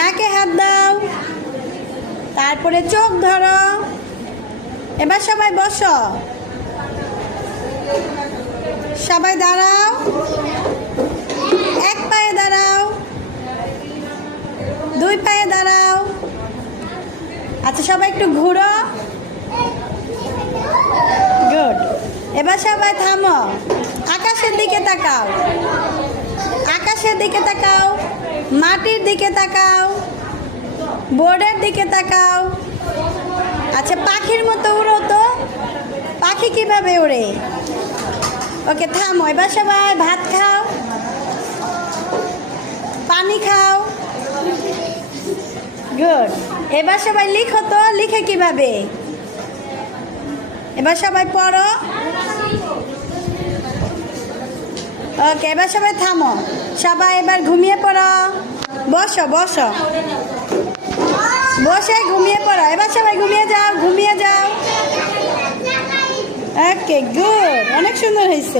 নাকে হাত দাও, তারপরে চোখ ধরো। এবার সবাই বসো, সবাই দাঁড়াও, এক পায়ে দাঁড়াও, দুই পায়ে দাঁড়াও। আচ্ছা সবাই একটু ঘুরো। গুড। এবার সবাই থামো, আকাশের দিকে তাকাও, আকাশের দিকে তাকাও, মাটির দিকে তাকাও, বোর্ডের দিকে তাকাও। আচ্ছা পাখির মতো উড়ো তো, পাখি কিভাবে ওড়ে? ওকে থামো। এবার সবাই ভাত খাও, পানি খাও। গুড। এবার সবাই লিখো তো, লিখে কিভাবে? এবার সবাই পড়ো। ওকে এবার সবাই থামো, সবাই এবার ঘুমিয়ে পড়ো। বসো বসো, বসে ঘুমিয়ে পড়ো। এবার সবাই ঘুমিয়ে যাও, ঘুমিয়ে যাও। ওকে গুড, অনেক সুন্দর হয়েছে।